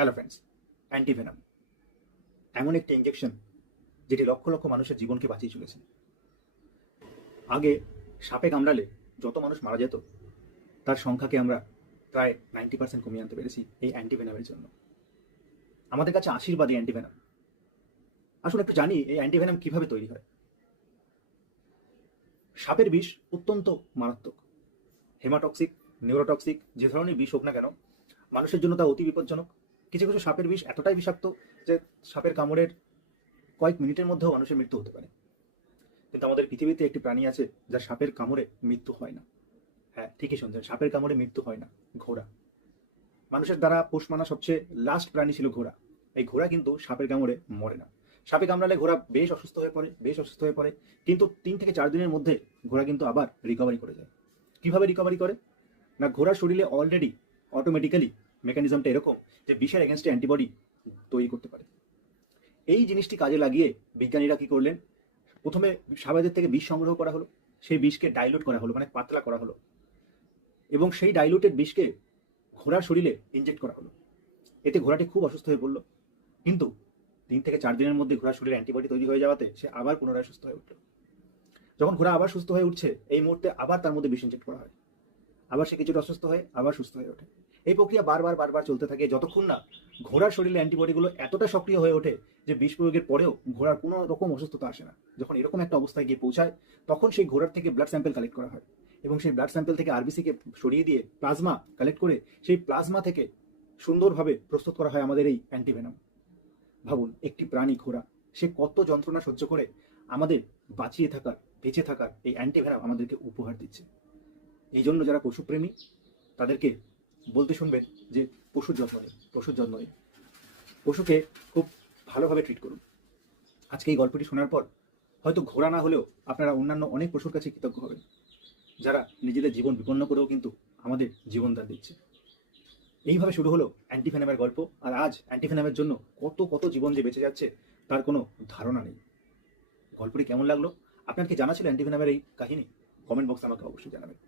Hello friends antivenom এমন একটি injection যেটি লক্ষ লক্ষ মানুষের জীবনকে বাঁচিয়ে চলেছে। আগে সাপে কামড়ালে যত মানুষ মারা যেত, তার সংখ্যাকে আমরা প্রায় নাইনটি পার্সেন্ট কমিয়ে আনতে পেরেছি এই অ্যান্টিভেনামের জন্য। আমাদের কাছে আশীর্বাদী অ্যান্টিভেনাম আসলে একটু জানি, এই অ্যান্টিভেনাম কীভাবে তৈরি হয়? সাপের বিষ অত্যন্ত মারাত্মক। হেমাটক্সিক নিউরোটক্সিক যে ধরনের বিষ হোক না কেন, মানুষের জন্য তা অতি বিপজ্জনক। কিছু কিছু সাপের বিষ এতটাই বিষাক্ত যে সাপের কামড়ের কয়েক মিনিটের মধ্যেও মানুষের মৃত্যু হতে পারে। কিন্তু আমাদের পৃথিবীতে একটি প্রাণী আছে যা সাপের কামড়ে মৃত্যু হয় না। হ্যাঁ ঠিকই শুনছেন, সাপের কামড়ে মৃত্যু হয় না, ঘোড়া। মানুষের দ্বারা পোষ মানা সবচেয়ে লাস্ট প্রাণী ছিল ঘোড়া। এই ঘোড়া কিন্তু সাপের কামড়ে মরে না। সাপে কামড়ালে ঘোড়া বেশ অসুস্থ হয়ে পড়ে, বেশ অসুস্থ হয়ে পড়ে, কিন্তু তিন থেকে চার দিনের মধ্যে ঘোড়া কিন্তু আবার রিকভারি করে যায় কীভাবে রিকভারি করে? না, ঘোড়ার শরীরে অলরেডি অটোমেটিক্যালি মেকানিজমটা এরকম যে বিষের এগেনস্টে অ্যান্টিবডি তৈরি করতে পারে। এই জিনিসটি কাজে লাগিয়ে বিজ্ঞানীরা কি করলেন? প্রথমে সাবাদের থেকে বিষ সংগ্রহ করা হলো, সেই বিষকে ডাইলুট করা হলো মানে পাতলা করা হলো। এবং সেই ডাইলুটেড বিষকে ঘোড়ার শরীরে ইনজেক্ট করা হলো। এতে ঘোড়াটি খুব অসুস্থ হয়ে পড়ল। কিন্তু তিন থেকে চার দিনের মধ্যে ঘোড়ার শরীরে অ্যান্টিবডি তৈরি হয়ে যাওয়াতে সে আবার পুনরায় সুস্থ হয়ে উঠল। যখন ঘোড়া আবার সুস্থ হয়ে উঠছে, এই মুহূর্তে আবার তার মধ্যে বিষ ইনজেক্ট করা হয়। আবার সে কিছুটা অসুস্থ হয় আবার সুস্থ হয়ে ওঠে। এই প্রক্রিয়া বারবার বারবার চলতে থাকে, যতক্ষণ না ঘোড়ার শরীরে অ্যান্টিবডিগুলো এতটা সক্রিয় হয়ে ওঠে যে বিষ প্রয়োগের পরেও ঘোড়ার কোনো রকম অসুস্থতা আসে না। যখন এরকম একটা অবস্থায় গিয়ে পৌঁছায়, তখন সেই ঘোড়ার থেকে ব্লাড স্যাম্পেল কালেক্ট করা হয় এবং সেই ব্লাড স্যাম্পল থেকে আরবিসিকে সরিয়ে দিয়ে প্লাজমা কালেক্ট করে সেই প্লাজমা থেকে সুন্দরভাবে প্রস্তুত করা হয় আমাদের এই অ্যান্টিভেনাম। ভাবুন, একটি প্রাণী ঘোড়া, সে কত যন্ত্রণা সহ্য করে আমাদের বাঁচিয়ে থাকার, বেঁচে থাকার এই অ্যান্টিভেনাম আমাদেরকে উপহার দিচ্ছে। এই জন্য যারা পশুপ্রেমী, তাদেরকে বলতে শুনবেন যে পশুর যত্ন নিন, পশুর যত্ন নিন। পশুকে খুব ভালোভাবে ট্রিট করুন। আজকে এই গল্পটি শোনার পর হয়তো ঘোড়া না হলেও আপনারা অন্যান্য অনেক পশুর কাছে কৃতজ্ঞ হবেন, যারা নিজেদের জীবন বিপন্ন করেও কিন্তু আমাদের জীবনদান দিচ্ছে। এইভাবে শুরু হলো অ্যান্টিফেনামের গল্প, আর আজ অ্যান্টিফেনামের জন্য কত কত জীবন যে বেঁচে যাচ্ছে তার কোনো ধারণা নেই। গল্পটি কেমন লাগল? আপনার কি জানা ছিল অ্যান্টিফেনামের এই কাহিনী? কমেন্ট বক্সে আমাকে অবশ্যই জানাবেন।